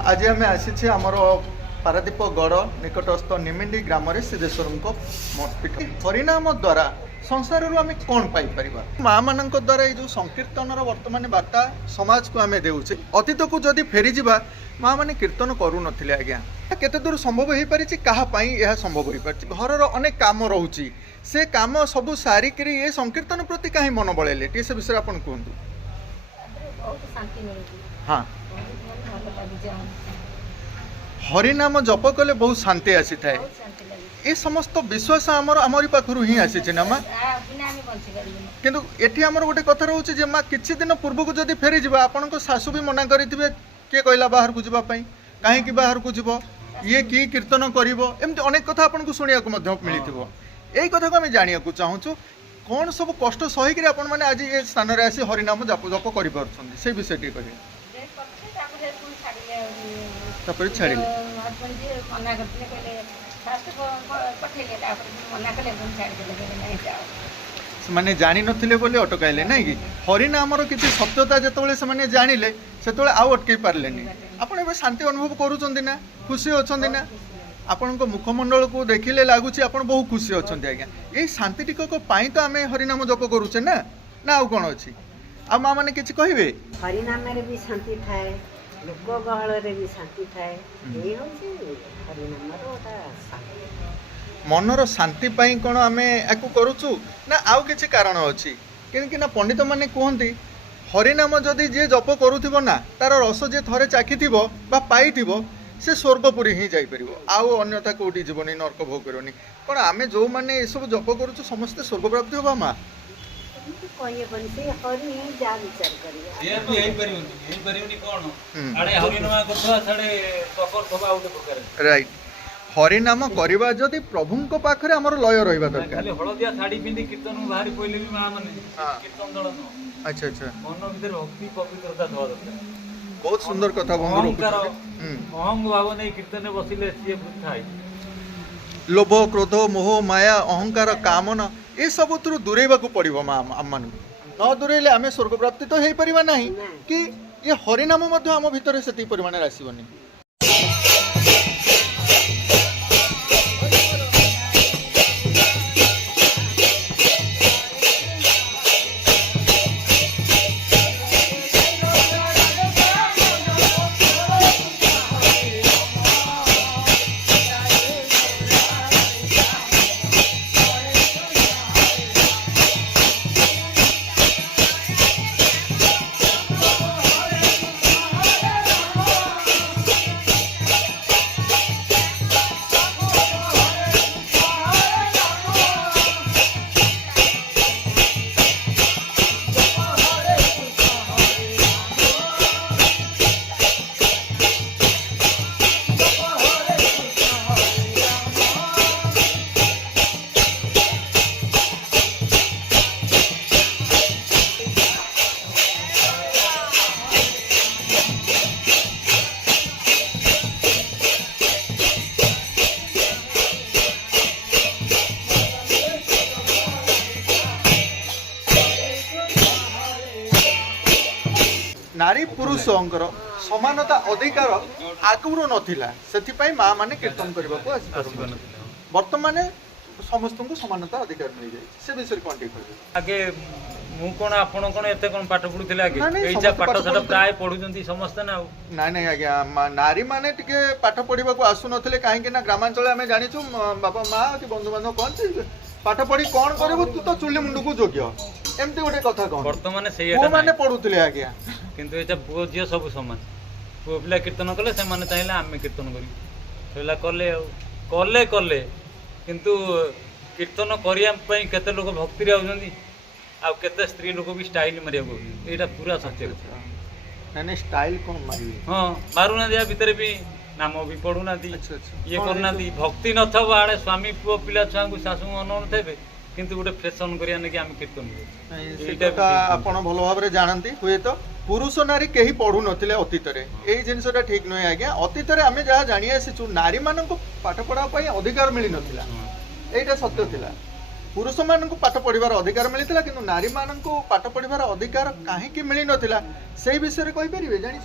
आज आम आसी आमर पारादीप गढ़ निकटस्थ निमिंडी ग्राम सिद्धेश्वर मठपीठ हरिनाम द्वारा संसार आम कौन पाइपर माँ मान द्वारा ये जो संकीर्तन वर्तमान वार्ता समाज को आम देचे अतीत को जदि फेरी जावा माँ मैंने कीर्तन करूँ आज्ञा केते दूर संभव हो पारि यह संभव हो पार घर अनेक काम रोचे से काम सब सारिक ये संकीर्तन प्रति कहीं मन बड़े से विषय आप कहतु। हाँ हरिनाम जप कले बहुत शांति आसी थाए ये समस्त विश्वास आमरी पाखु ही आसी ना माँ किंतु एठी आमर गोटे कथा रोचे जे माँ किछि दिन पूर्व को जदि फेरी जावा आपण को सासू भी मना करिथिबे किए कहला बाहर को जावा पई काहे बाहर को जीव ये कि कीर्तन करिवो एमती अनेक कथा आपन को सुनिया को मध्य मिलिथिबो एई कथा को हम जानिया को चाहूछु कौन सब कष्ट सही कि आपण माने आज ये स्थान रे आसी हरिनाम जप जप करि परछन से विषय टी कहि तापर छाडिले मना करथिले कहले फास्ट पठेले तापर मना कले छाडी देले माने जानी नथिले बोली अटकाइले नै कि हरिनामर किछि सत्यता जेतबेले से माने जानिले सेतबेले आउ अटकै पारलेनी आपण एबे शांति अनुभव करूचंदी ना खुशी अछंदी ना आपण को मुखमंडल को देखिले लागुची आपण बहुत खुशी अछंदी आज्ञा ए शांति टिकक पाई तो आमे हरिनाम जप करूचे ना ना आउ कोन अछि आ मां माने किछि कहिबे हरिनाम रे भी शांति थाए लोक गहळ रे भी शांति थाए ए होची हरिनाम रोटा शांति मनर शांति पाई कोन आमे आकु करूचु ना आउ किछि कारण अछि कि ना पंडित माने कहंती हरिनाम जदि जे जप करूथिबो ना तार रस जे थरे चाखिथिबो बा पाइथिबो से स्वर्गपुरी ही जापर आउ अन्यथा कौटी जीवन नर्क भोग करनी कौन आम जो मैंने ये सब जप करूँ समस्ते स्वर्ग प्राप्ति होगा माँ राइट हरिनाम करवा जदि प्रभु पाखे आम लय रहा दरकार अच्छा अच्छा बहुत सुंदर कथा लोभ क्रोध मोह माया अहंकार कामना ये सब दूरेबा पड़ो आम न दूरेले आम स्वर्ग प्राप्ति तो हो पार ना कि ये हरिनाम आम भितर से परिमाण आसबनी नारी पुरुष समानता अधिकार आगुर नाला से माँ मैंने कीर्तन करने को बर्तमान समस्त को समानता अधिकार मिल जाए से विषय कौन ठीक आगे मु कोन आपण कोन एते कोन पाठ पढुथिले आगे एजा पाठ सारा प्राय पढुजंती समस्त ना ना नहीं आज्ञा नारी माने टिके पाठ पढ़ा को आसु नथिले काहे कि ना ग्रामांचल आमे जानिछु बापा माँ कि बंधु बांधव कोन पाठ पढ़ी कौन करबो तू तो चुल्ली मुंडू को जोग्य एमती गोटे कथा कौन वर्तमान से माने पढुथिले आज्ञा किंतु एजा पुओ झियो सब समान पुओ पिला कीर्तन कले से माने चाहिले आमे कीर्तन करी सेला कले कले कले किंतु कीर्तन करिया पई केते लोक भक्ति रे आउजंती आ केते स्त्री लोक भी स्टाइल मारिया को एटा पूरा सत्य कथा नाने स्टाइल कोन मारी हां मारुना दिया भीतर भी नाम भी पढुना दी ये करना दी भक्ति न थब आड़े स्वामी पुओ पिला छुआ को सासु अनन थेबे किंतु गोटे फैशन करिया ने कि हम कीर्तन एटा आपण भलो भाव रे जानंती हुए तो पुरुष नारी कहीं पढ़ु नथिले अतीत रे एई जिनसटा ठीक नय आज्ञा अतीत रे हमें जहा जानि आसी नारी मानन को पाठ पढ़ा पई अधिकार मिली नथिला एटा सत्य थिला पुरुष मान पाठ पढ़ार अधिकार मिलता कि नारी मान पाठ पढ़ार अधिकार कहीं मिल नाला से विषय कहीपर जानी